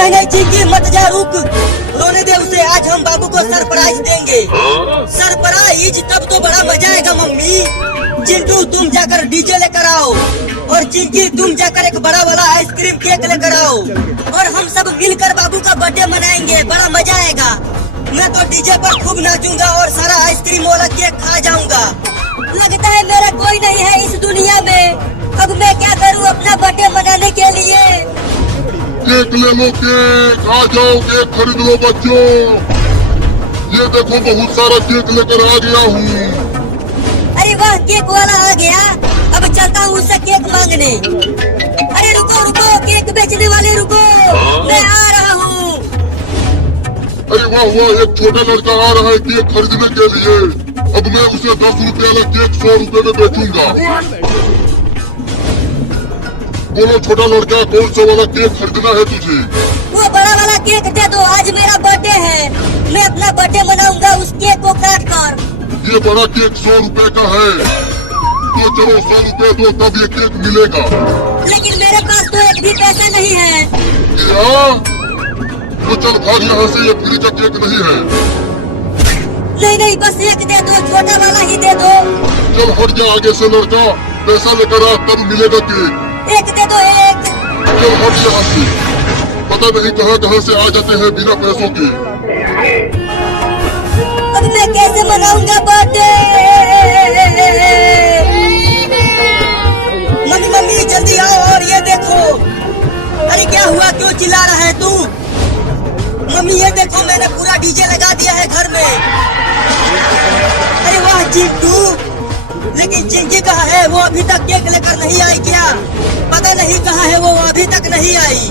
नहीं नहीं चिंकी मत जा, रुक, रोने दे उसे। आज हम बाबू को सरप्राइज देंगे। सरप्राइज? तब तो बड़ा मजा आएगा मम्मी। चिंटू तुम जाकर डीजे लेकर आओ और चिंकी तुम जाकर एक बड़ा वाला आइसक्रीम केक लेकर आओ और हम सब मिलकर बाबू का बर्थडे मनाएंगे। बड़ा मजा आएगा। मैं तो डीजे पर खूब नाचूंगा और सारा आइसक्रीम वाला केक खा जाऊंगा। लगता है मेरा कोई नहीं है इस दुनिया में। अब मैं क्या करूं अपना बर्थडे मनाने के लिए? केक ले लो, केक आ जाओ, केक खरीद लो बच्चों। ये देखो बहुत सारा केक लेकर आ गया हूँ। अरे वाह, केक वाला आ गया। अब चलता हूँ उससे केक मांगने। अरे रुको रुको, केक बेचने वाले रुको, मैं आ रहा हूँ। अरे वाह वाह, एक छोटा लड़का आ रहा है केक खरीदने के लिए। अब मैं उसे 10 रुपए वाला केक 100 रुपए में बेचूंगा। बोलो छोटा लड़का, कौन सा वाला केक खरीदना है तुझे? वो बड़ा वाला केक दे दो, आज मेरा बर्थडे है। मैं अपना बर्थडे मनाऊंगा उस केक को काट कर। ये बड़ा केक 100 रुपए का है, तो चलो 100 रुपए दो तब ये केक मिलेगा। लेकिन मेरे पास तो एक भी पैसा नहीं है। क्या? तो चल भाग यहाँ से, ये फ्री का केक नहीं है। नहीं नहीं, बस एक दे दो, छोटा वाला ही दे दो। चल हट जा आगे से लड़का, पैसा लेकर आ तब मिलेगा केक। एक दे दो, एक। चल हट यहाँ से, पता नहीं कहाँ कहाँ से आ जाते हैं बिना पैसों के। अब मैं कैसे मनाऊंगा बर्थडे? मम्मी मम्मी जल्दी आओ और ये देखो। अरे क्या हुआ, क्यों चिल्ला रहा है तू? मम्मी ये देखो, मैंने पूरा डीजे लगा दिया है घर में। अरे वाह चिंटू, लेकिन चिंकी कहाँ है? वो अभी तक केक लेकर नहीं आई क्या? पता नहीं कहाँ है वो अभी तक नहीं आई।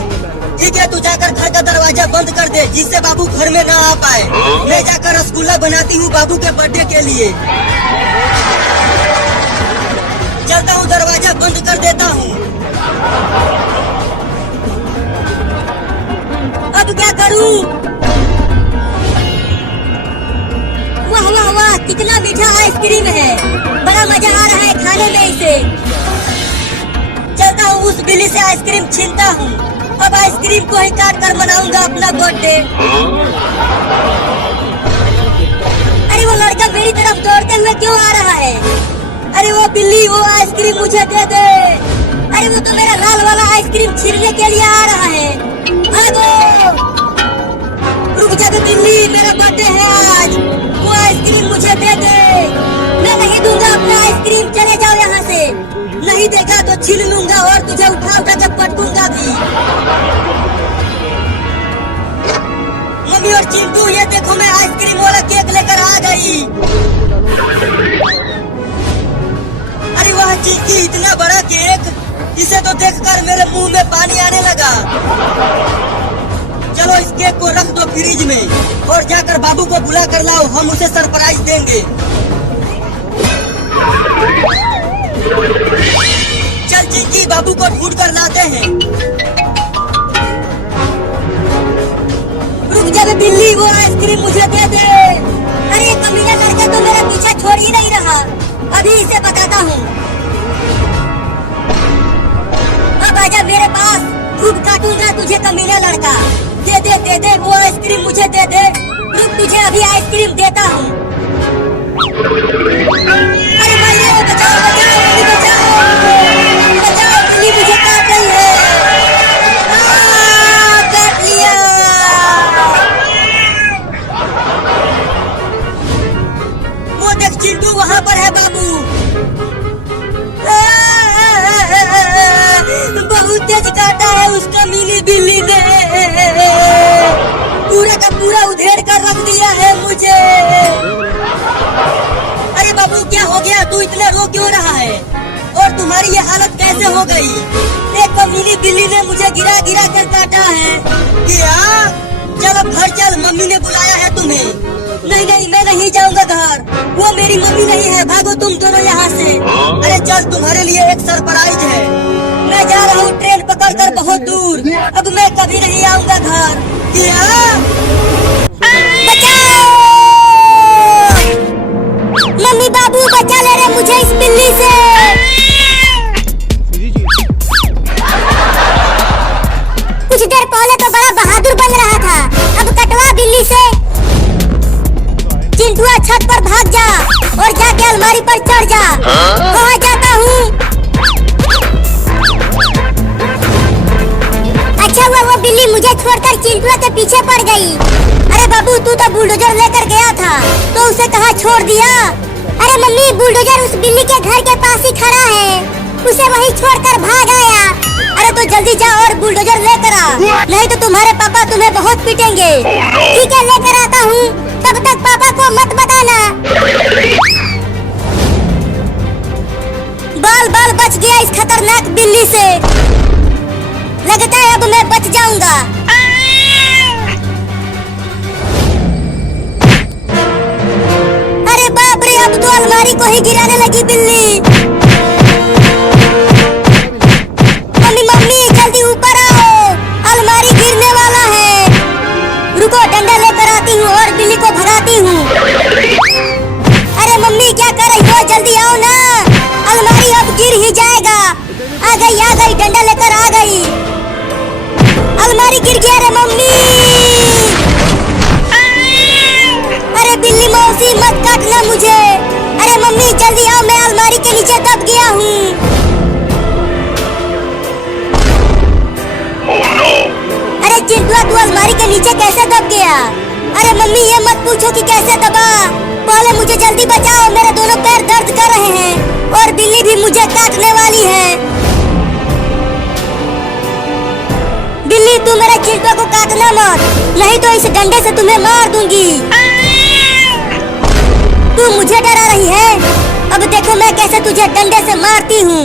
ठीक है, तू जाकर घर का दरवाजा बंद कर दे जिससे बाबू घर में ना आ पाए। मैं जाकर रसगुल्ला बनाती हूँ बाबू के बर्थडे के लिए। चलता हूँ, दरवाजा बंद कर देता हूँ। अब क्या करूँ? वाह वाह वाह, कितना मीठा आइसक्रीम है। बड़ा मजा आ रहा है खाने में इसे। चलता हूँ उस बिल्ली से आइसक्रीम छीनता हूँ। अब आइसक्रीम को ही काट कर मनाऊंगा अपना बर्थडे। अरे वो लड़का मेरी तरफ दौड़ते हुए क्यों आ रहा है? अरे वो बिल्ली, वो आइसक्रीम मुझे दे दे। अरे वो तो मेरा लाल वाला आइसक्रीम छीनने के लिए आ रहा है। भागो, रुक जा बिल्ली, मेरा बर्थडे है आज। वो आइसक्रीम मुझे दे दे। मैं नहीं दूंगा अपना आइसक्रीम, चले जाओ यहाँ से। नहीं देगा तो छीन लूंगा और तुझे उठा उठा के पटकूंगा भी। मम्मी और चिंटू ये देखो, मैं आइसक्रीम वाला केक लेकर आ गई। अरे वाह चिंकी, इतना बड़ा केक, इसे तो देखकर मेरे मुंह में पानी आने लगा। चलो इस केक को रख दो फ्रिज में और जाकर बाबू को बुला कर लाओ, हम उसे सरप्राइज देंगे। चल चिंकी, बाबू को ढूंढ कर लाते हैं। रुक जा बिल्ली, वो आइसक्रीम मुझे दे दे। अरे कमीना लड़का तो मेरा पीछा छोड़ ही नहीं रहा। अभी इसे बताता हूँ। अब आजा मेरे पास, खूब काटूंगा तुझे कमीना लड़का। दे दे दे दे, वो आइसक्रीम मुझे दे दे। रुक, तुझे अभी आइसक्रीम देता हूँ। अरे भैया बचाओ बचाओ, बिल्ली बचाओ, बचाओ, बिल्ली मुझे काट रही है। काट लिया। वो देख चिंटू, वहाँ पर है बाबू। बहुत तेज काटा है उसका मिली बिल्ली ने। पूरा का पूरा उधेड़ कर रख दिया है मुझे। अरे बाबू क्या हो गया, तू इतना रो क्यों रहा है? और तुम्हारी ये हालत कैसे हो गई? एक कमीनी बिल्ली ने मुझे गिरा गिरा कर काटा है। क्या? चल अब घर चल, मम्मी ने बुलाया है तुम्हें। नहीं नहीं, मैं नहीं जाऊंगा घर, वो मेरी मम्मी नहीं है। भागो तुम दोनों यहाँ से। अरे चल, तुम्हारे लिए एक सरप्राइज है। मैं जा रहा हूँ ट्रेन पकड़ कर बहुत दूर। अब मैं कभी नहीं आऊंगा घर। क्या? बचाओ! मम्मी बाबू बचा ले रहे मुझे इस बिल्ली से। कुछ देर पहले तो बड़ा बहादुर कहाँ छोड़ दिया? अरे मम्मी, बुलडोजर उस बिल्ली के घर के पास ही खड़ा है, उसे वहीं छोड़कर भाग आया। अरे तो जल्दी जा और बुलडोजर लेकर आ, नहीं तो तुम्हारे पापा तुम्हें बहुत पीटेंगे। ठीक है, लेकर आता हूँ, तब तक पापा को मत बताना। बाल बाल बच गया इस खतरनाक बिल्ली से, लगता है अब मैं बच जाऊंगा। अरे बाप रे, अब तो अलमारी को ही गिराने लगी बिल्ली। मम्मी मम्मी, जल्दी ऊपर आओ, अलमारी गिरने वाला है। रुको, डंडा लेकर आती हूँ और बिल्ली को भगाती हूँ। अरे मम्मी, क्या कर रही हो? जल्दी आओ ना, अलमारी अब गिर ही जाएगा। आ गई, डंडा लेकर आ गई। अलमारी गिर गया रे मम्मी। अरे बिल्ली मौसी, मत काटना मुझे। अरे मम्मी जल्दी आओ, मैं अलमारी के नीचे दब गया हूँ। अरे चिंटुआ, तू अलमारी के नीचे कैसे दब गया? अरे मम्मी, ये मत पूछो कि कैसे दबा, पहले मुझे जल्दी बचाओ, मेरे दोनों पैर दर्द कर रहे हैं और बिल्ली भी मुझे काटने वाली है। बिल्ली, तू मेरे चिंटुआ को काटना मत, नहीं तो इस डंडे से तुम्हें मार दूंगी। तू मुझे डरा रही है, अब देखो मैं कैसे तुझे डंडे से मारती हूँ।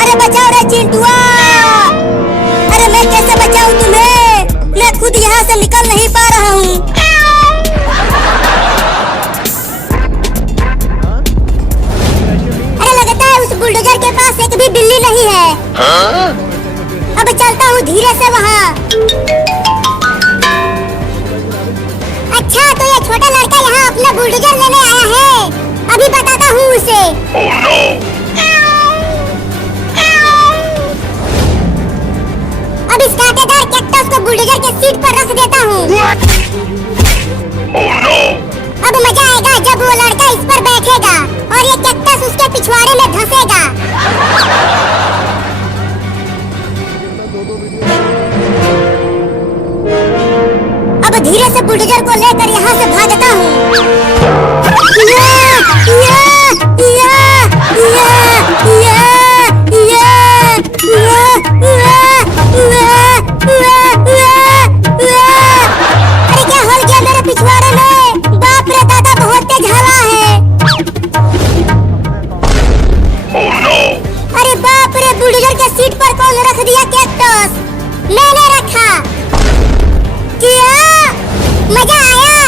अरे बचाओ रे चिंटुआ। अरे मैं कैसे बचाऊं तुम्हें, मैं खुद यहाँ से निकल नहीं पा रहा हूँ। अरे लगता है उस बुलडोजर के पास एक भी बिल्ली नहीं है। अब चलता हूँ धीरे से वहाँ। अच्छा, तो ये छोटा लड़का यहाँ अपना बुलडोजर लेने आया है, अभी बताता हूँ उसे। अब इस कांटेदार कैक्टस को बुलडोजर के सीट पर रख देता हूँ। अब मजा आएगा जब वो लड़का इस पर बैठेगा और ये कैक्टस उसके पिछवाड़े में धंसेगा। अब धीरे से बुलडोजर को लेकर यहाँ से भागता हूँ। अरे क्या हो गया मेरे पिछवाड़े में? बाप रे दादा, बहुत तेज हवा है। अरे बाप रे, बुलडोजर के सीट पर कौन रख दिया कैक्टस? मैंने रखा। क्या मजा आया?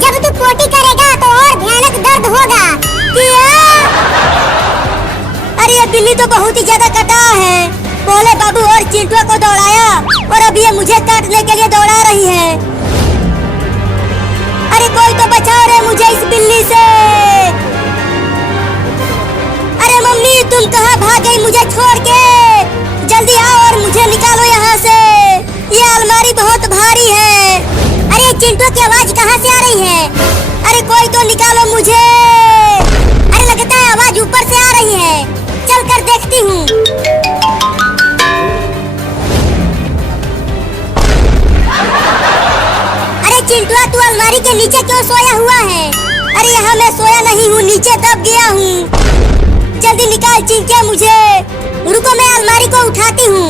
जब तू पोटी करेगा तो और भयानक दर्द होगा। क्या? अरे ये बिल्ली तो बहुत ही ज्यादा कटा है, भोले बाबू और चिंटुआ को दौड़ाया और अब ये मुझे काटने के लिए दौड़ा रही है। अरे कोई तो बचाओ रे मुझे इस बिल्ली से। अरे मम्मी, तुम कहाँ भाग गई मुझे छोड़ के? जल्दी आओ और मुझे निकालो यहाँ से, ये अलमारी बहुत भारी है। अरे चिंटू की आवाज कहाँ से आ रही है? अरे कोई तो निकालो मुझे। अरे लगता है आवाज ऊपर से आ रही है, चल कर देखती हूँ। अरे चिंटुआ, तू अलमारी के नीचे क्यों सोया हुआ है? अरे यहाँ मैं सोया नहीं हूँ, नीचे दब गया हूँ। जल्दी निकाल चिंटिया मुझे। रुको, मैं अलमारी को उठाती हूँ।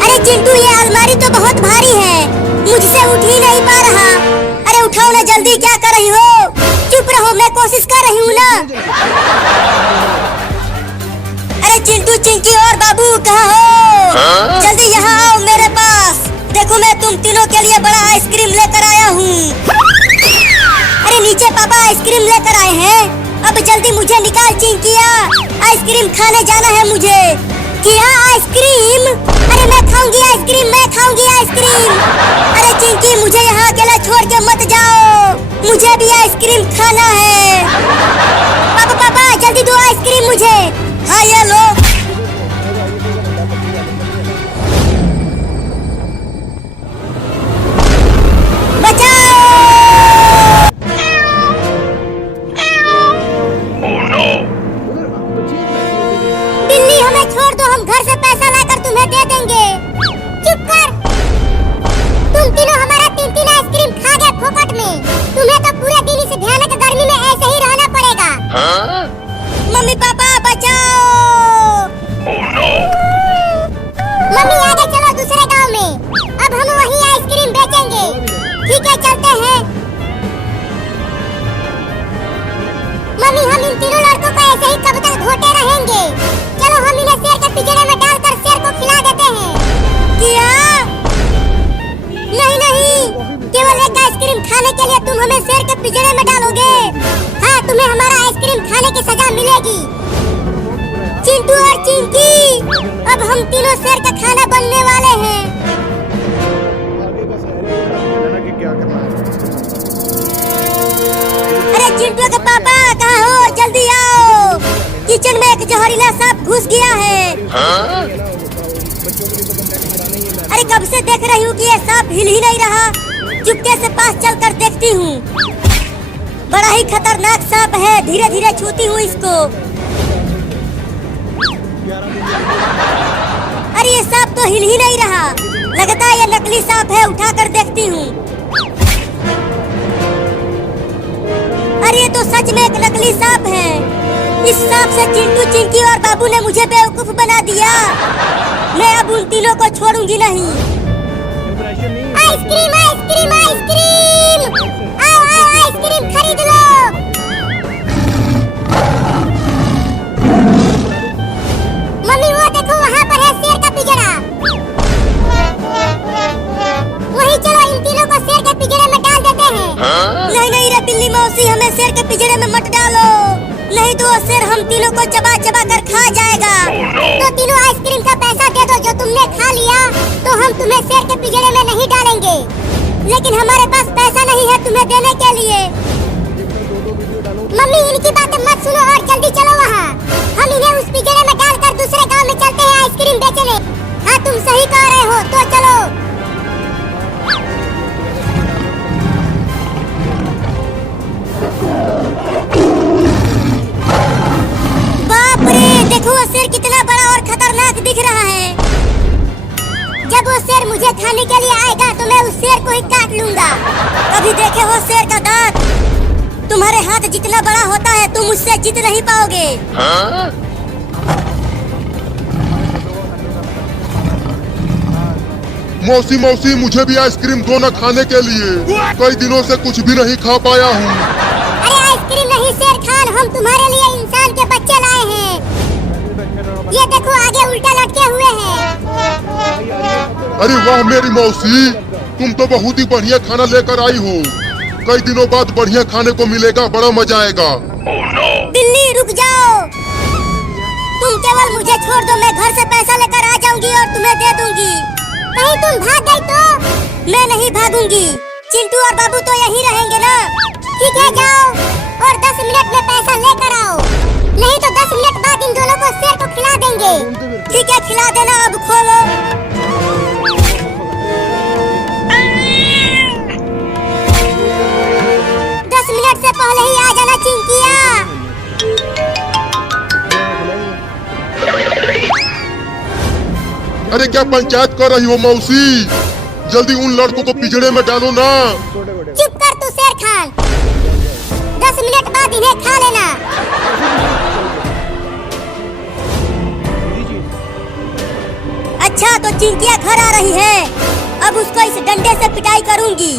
अरे चिंटू, ये अलमारी तो बहुत भारी है, मुझसे उठ ही नहीं पा रहा। अरे उठाओ ना जल्दी, क्या कर रही हो? चुप रहो, मैं कोशिश कर रही हूँ ना। अरे चिंटू, चिंकी और बाबू कहाँ हो? जल्दी यहाँ आओ मेरे पास। देखो, मैं तुम तीनों के लिए बड़ा आइसक्रीम लेकर आया हूँ। अरे नीचे पापा आइसक्रीम लेकर आए हैं, अब जल्दी मुझे निकाल चिंकिया, आइसक्रीम खाने जाना है मुझे। क्या आइसक्रीम? अरे मैं खाऊंगी आइसक्रीम, मैं खाऊंगी आइसक्रीम। अरे चिंकी, मुझे यहाँ अकेला छोड़ के मत जाओ, मुझे भी आइसक्रीम खाना है। पापा पापा, जल्दी दो आइसक्रीम मुझे। हाँ ये लो। घर से पैसा लाकर तुम्हें दे देंगे। चुप कर, तुम तीनों हमारा 3-3 मम्मी हम इन तीनों लड़कों को ऐसे ही कब तक घोटे रहेंगे? चलो हम इन्हें शेर के पिंजरे में डालकर शेर को खिला देते हैं। क्या? नहीं नहीं, केवल एक आइसक्रीम खाने के लिए तुम हमें शेर के पिंजरे में डालोगे? हाँ, तुम्हें हमारा आइसक्रीम खाने की सजा मिलेगी। चिंटू और चिंकी, अब हम तीनों शेर का खाना बनने वाले हैं। अरे चिंटू के पापा कहाँ हो? जल्दी आओ, किचन में एक जहरीला सांप घुस गया है। अरे कब से देख रही हूँ कि ये सांप हिल ही नहीं रहा। चुपके से पास चलकर देखती हूँ। बड़ा ही खतरनाक सांप है, धीरे धीरे छूती हूँ इसको। अरे ये सांप तो हिल ही नहीं रहा, लगता है ये नकली सांप है। उठाकर देखती हूँ। अरे ये तो सच में एक नकली सांप है। इस सांप से चिंटू, चिंकी और बाबू ने मुझे बेवकूफ बना दिया। मैं अब उन तीनों को छोड़ूंगी नहीं। आइसक्रीम आइसक्रीम आइसक्रीम, आओ आओ आइसक्रीम खरीद लो। मम्मी वो देखो, वहाँ पर है शेर का पिंजरा। वहीं चलो इन तीनों को शेर के पिंजरे में डाल देते हैं। नहीं नहीं रे बिल्ली मौसी, हमें शेर के पिंजरे में मत डालो, नहीं तो शेर हम तीनों को चबा चबा कर खा जाएगा। तो तीनों आइसक्रीम का पैसा दे दो जो तुमने खा लिया, तो हम तुम्हें शेर के पिंजरे में नहीं डालेंगे। लेकिन हमारे पास पैसा नहीं है तुम्हें देने के लिए। मम्मी इनकी बातें मत सुनो और जल्दी चलो वहाँ। हम इन्हें उस पिंजरे में डालकर दूसरे गांव में चलते हैं आइसक्रीम बेचने। हाँ तुम सही कह रहे हो, तो चलो। बाप रे, देखो वो शेर कितना बड़ा और खतरनाक दिख रहा है। जब वो शेर मुझे खाने के लिए आएगा तो मैं उस शेर को ही काट लूंगा। कभी देखे हो शेर का दांत? तुम्हारे हाथ जितना बड़ा होता है तुम उससे जीत नहीं पाओगे। मौसी मौसी, मुझे भी आइसक्रीम दो ना खाने के लिए। कई दिनों से कुछ भी नहीं खा पाया हूँ। अरे आइसक्रीम नहीं शेर खान, हम तुम्हारे लिए इंसान के बच्चे लाए हैं। ये देखो आगे उल्टा लटके हुए हैं। अरे वाह मेरी मौसी, तुम तो बहुत ही बढ़िया खाना लेकर आई हो। कई दिनों बाद बढ़िया खाने को मिलेगा, बड़ा मजा आएगा। बिल्ली रुक जाओ, तुम केवल मुझे छोड़ दो, मैं घर से पैसा लेकर आ जाऊंगी और तुम्हें दे दूंगी। कहीं तुम भाग गई तो? मैं नहीं भागूंगी, चिंटू और बाबू तो यहीं रहेंगे ना। ठीक है जाओ और 10 मिनट में पैसा लेकर आओ, नहीं तो 10 मिनट बाद इन दोनों को शेर को खिला देंगे। ठीक है खिला देना, अब खोलो। 10 मिनट से पहले ही आ जाना चिंकिया। अरे क्या पंचायत कर रही हो मौसी? जल्दी उन लड़कों को पिंजरे में डालो ना। चुप कर तू शेर खान, 10 मिनट बाद इन्हें खा लेना। अच्छा तो चिंकिया घर आ रही है, अब उसको इस डंडे से पिटाई करूंगी।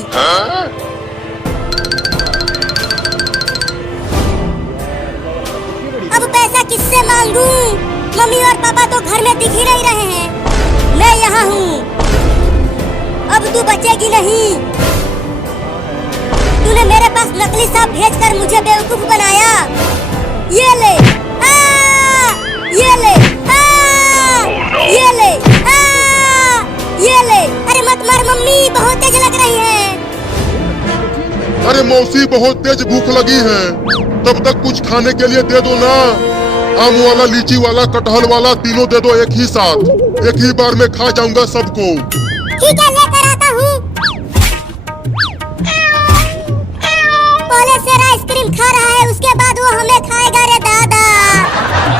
अब पैसा किससे मांगू? मम्मी और पापा तो घर में दिख ही नहीं रहे हैं। मैं यहाँ हूँ, अब तू बचेगी नहीं। तूने मेरे पास नकली सांप भेजकर मुझे बेवकूफ बनाया। ये ले, ये ले, ये ले, ये ले। अरे मत मार मम्मी, बहुत तेज लग रही है। अरे मौसी बहुत तेज भूख लगी है, तब तक कुछ खाने के लिए दे दो ना। आम वाला, लीची वाला, कटहल वाला, तीनों दे दो एक ही साथ। एक ही बार में खा जाऊंगा सबको। ठीक है लेकर आता हूँ। पहले शेर आइसक्रीम खा रहा है, उसके बाद वो हमें खाएगा। रे दादा,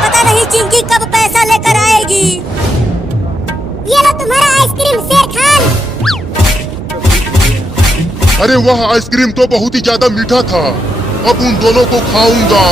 पता नहीं चिंकी कब पैसा लेकर आएगी। ये लो तुम्हारा आइसक्रीम शेर खान। अरे वाह, आइसक्रीम तो बहुत ही ज्यादा मीठा था। अब उन दोनों को खाऊंगा।